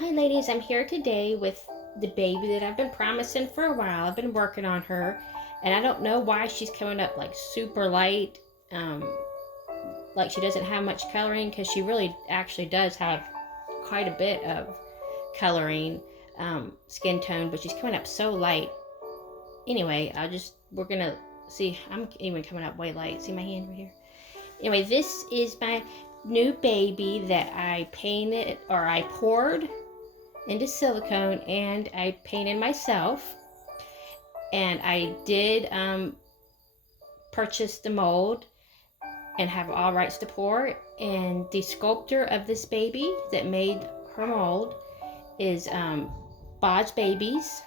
Hi ladies, I'm here today with the baby that I've been promising for a while. I've been working on her and I don't know why she's coming up like super light, um, like she doesn't have much coloring, because she really actually does have quite a bit of coloring, skin tone, but she's coming up so light. Anyway, we're gonna see. I'm even coming up way light. See my hand right here? Anyway, this is my new baby that I painted, or I poured into silicone, and I painted myself. And I did purchase the mold and have all rights to pour. And the sculptor of this baby that made her mold is Boz Babies,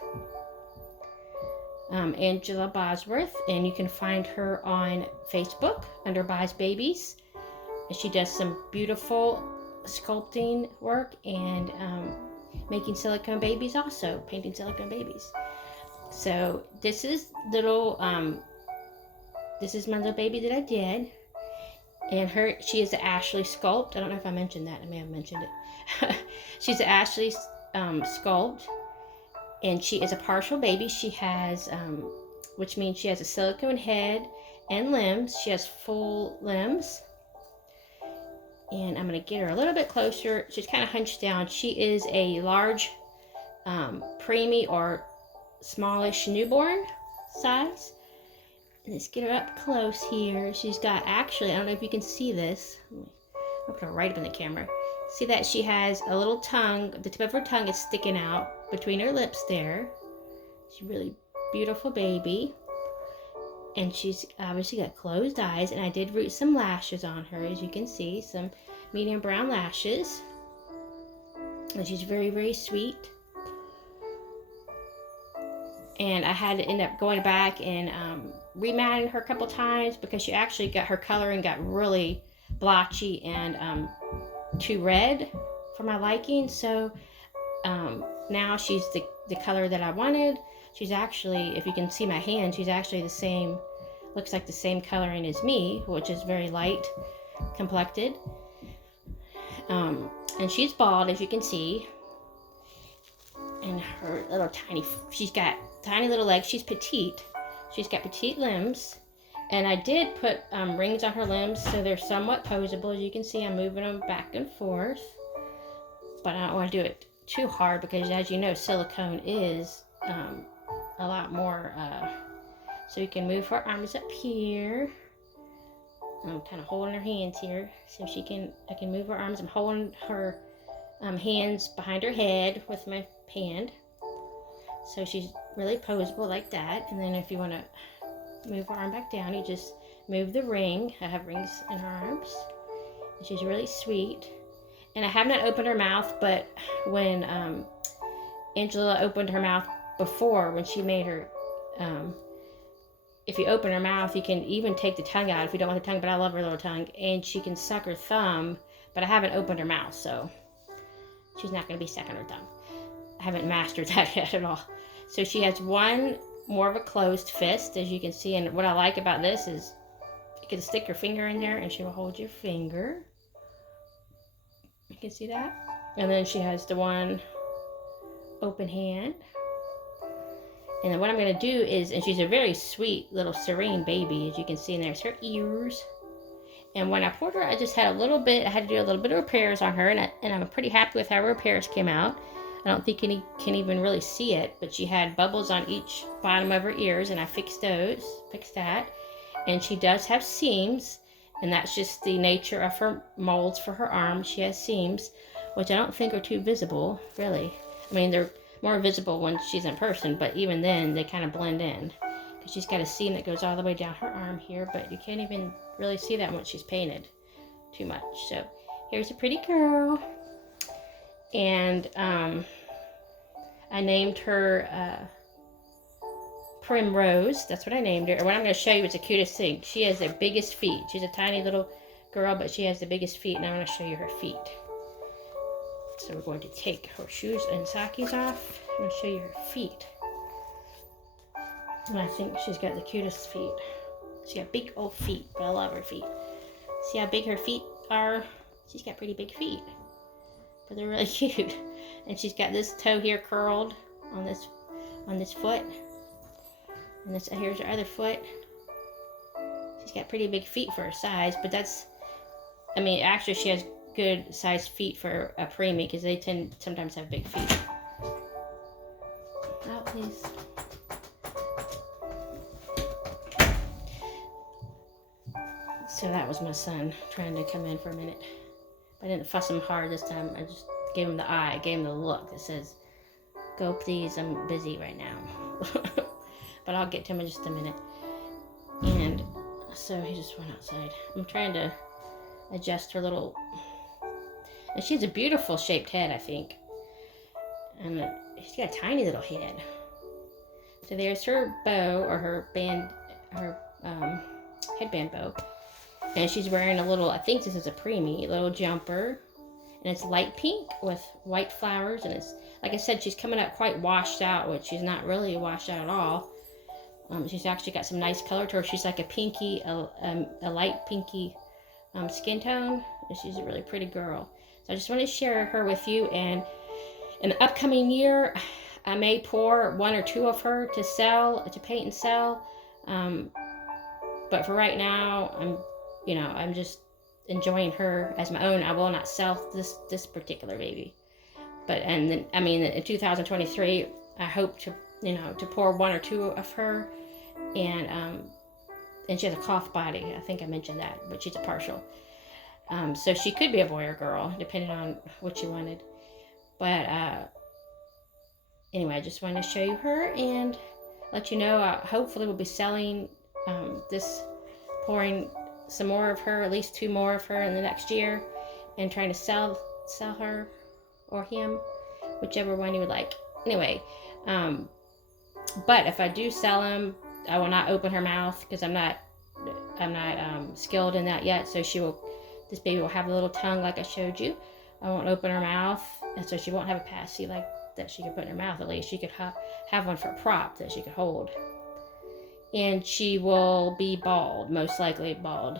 Angela Bosworth, and you can find her on Facebook under Boz Babies. And she does some beautiful sculpting work and making silicone babies, also painting silicone babies. So this is this is my little baby that I did, and she is the Ashley sculpt. I don't know if I mentioned that. I may have mentioned it. She's the Ashley sculpt, and she is a partial baby. She has, which means she has a silicone head and limbs. She has full limbs. And I'm going to get her a little bit closer. She's kind of hunched down. She is a large, preemie or smallish newborn size. And let's get her up close here. She's got, actually, I don't know if you can see this. I'll put her right up in the camera. See that she has a little tongue. The tip of her tongue is sticking out between her lips there. She's a really beautiful baby. And she's obviously got closed eyes, and I did root some lashes on her, as you can see, some medium brown lashes. And she's very, very sweet. And I had to end up going back and rematting her a couple times, because she actually got her coloring got really blotchy and too red for my liking. So now she's the color that I wanted. She's actually, if you can see my hand, she's actually the same, looks like the same coloring as me, which is very light complected. And she's bald, as you can see. And her little she's got tiny little legs. She's petite. She's got petite limbs. And I did put rings on her limbs, so they're somewhat posable. As you can see, I'm moving them back and forth. But I don't want to do it too hard, because as you know, silicone is a lot more, so you can move her arms up here. I'm kind of holding her hands here, so I can move her arms. I'm holding her hands behind her head with my hand, so she's really posable like that. And then if you want to move her arm back down, you just move the ring. I have rings in her arms, and she's really sweet. And I have not opened her mouth, but when Angela opened her mouth before, when she made her, if you open her mouth, you can even take the tongue out if you don't want the tongue, but I love her little tongue. And she can suck her thumb, but I haven't opened her mouth, so she's not going to be sucking her thumb. I haven't mastered that yet at all. So she has one more of a closed fist, as you can see. And what I like about this is you can stick your finger in there and she will hold your finger. You can see that. And then she has the one open hand. And then what I'm going to do is, and she's a very sweet little serene baby, as you can see, and there's her ears. And when I poured her, I just had a little bit, I had to do a little bit of repairs on her, and I'm pretty happy with how her repairs came out. I don't think you can even really see it, but she had bubbles on each bottom of her ears, and I fixed that. And she does have seams, and that's just the nature of her molds for her arms. She has seams, which I don't think are too visible, really. I mean, they're more visible when she's in person, but even then, they kind of blend in. Because she's got a seam that goes all the way down her arm here, but you can't even really see that once she's painted too much. So, here's a pretty girl. And I named her Primrose. That's what I named her. And what I'm going to show you is the cutest thing. She has the biggest feet. She's a tiny little girl, but she has the biggest feet, and I'm going to show you her feet. So we're going to take her shoes and sockies off. I'm going to show you her feet. And I think she's got the cutest feet. She's got big old feet, but I love her feet. See how big her feet are? She's got pretty big feet. But they're really cute. And she's got this toe here curled on this foot. And here's her other foot. She's got pretty big feet for her size, but I mean, actually she has good sized feet for a preemie because they tend sometimes have big feet. Oh, please. So that was my son trying to come in for a minute. I didn't fuss him hard this time. I just gave him the eye. I gave him the look that says, "Go please, I'm busy right now." But I'll get to him in just a minute. And so he just went outside. I'm trying to adjust her little... And she has a beautiful shaped head, I think. And she's got a tiny little head. So there's her bow, or her headband bow. And she's wearing a little, I think this is a preemie, little jumper. And it's light pink with white flowers. And it's, like I said, she's coming out quite washed out, which she's not really washed out at all. She's actually got some nice color to her. She's like a pinky, a light pinky skin tone. And she's a really pretty girl. So I just want to share her with you. And in the upcoming year, I may pour 1 or 2 of her to sell, to paint and sell. But for right now, I'm just enjoying her as my own. I will not sell this particular baby. But, and then, I mean, in 2023, I hope to pour 1 or 2 of her. And she has a cloth body. I think I mentioned that, but she's a partial. So she could be a boy or girl, depending on what you wanted. But anyway, I just wanted to show you her and let you know. Hopefully we'll be selling pouring some more of her, at least 2 more of her in the next year, and trying to sell her or him, whichever one you would like. Anyway, but if I do sell him, I will not open her mouth because I'm not skilled in that yet. So this baby will have a little tongue like I showed you. I won't open her mouth, and so she won't have a passy like that she could put in her mouth. At least she could have one for a prop that she could hold. And she will be bald, most likely bald.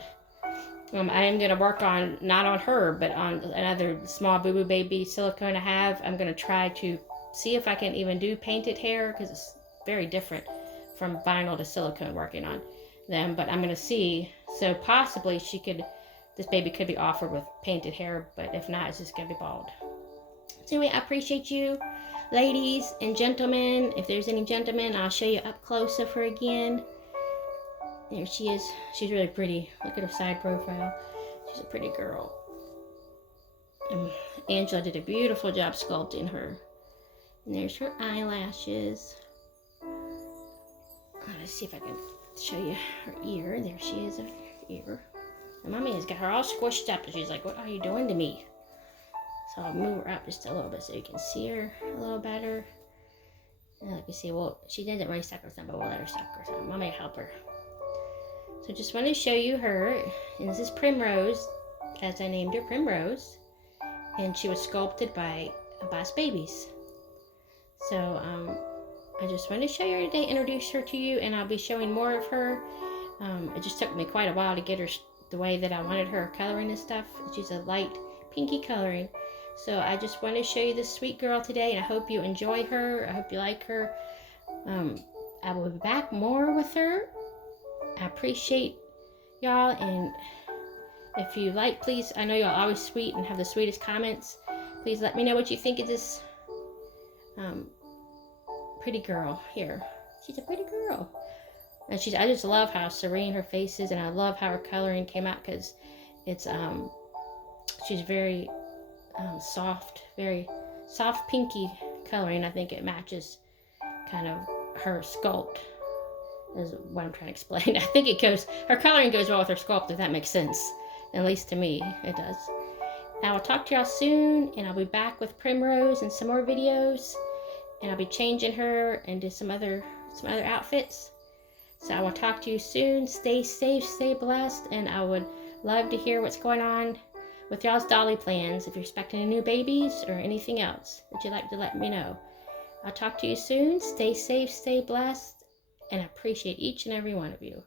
I am going to work on, not on her, but on another small boo-boo baby silicone I have. I'm going to try to see if I can even do painted hair, because it's very different from vinyl to silicone working on them. But I'm going to see. So possibly this baby could be offered with painted hair, but if not, it's just going to be bald. So anyway, I appreciate you, ladies and gentlemen. If there's any gentlemen, I'll show you up close of her again. There she is. She's really pretty. Look at her side profile. She's a pretty girl. Angela did a beautiful job sculpting her. And there's her eyelashes. Let's see if I can show you her ear. There she is, her ear. And Mommy has got her all squished up, and she's like, "What are you doing to me?" So I'll move her up just a little bit so you can see her a little better. And like you see, well, she doesn't really suck her thumb, but we'll let her suck her thumb. Mommy help her. So just want to show you her. And this is Primrose, as I named her, Primrose. And she was sculpted by Boss Babies. So I just wanted to show you her today, introduce her to you, and I'll be showing more of her. It just took me quite a while to get her the way that I wanted her coloring and stuff. She's a light pinky coloring. So I just want to show you this sweet girl today, and I hope you enjoy her. I hope you like her. I will be back more with her. I appreciate y'all, and if you like, please, I know y'all are always sweet and have the sweetest comments. Please let me know what you think of this pretty girl here. She's a pretty girl. And I just love how serene her face is, and I love how her coloring came out, because it's she's very very soft pinky coloring. I think it matches kind of her sculpt, is what I'm trying to explain. I think her coloring goes well with her sculpt, if that makes sense. At least to me, it does. I will talk to y'all soon, and I'll be back with Primrose and some more videos, and I'll be changing her into some other outfits. So I will talk to you soon. Stay safe, stay blessed, and I would love to hear what's going on with y'all's dolly plans. If you're expecting any new babies or anything else that you'd like to let me know. I'll talk to you soon. Stay safe, stay blessed, and I appreciate each and every one of you.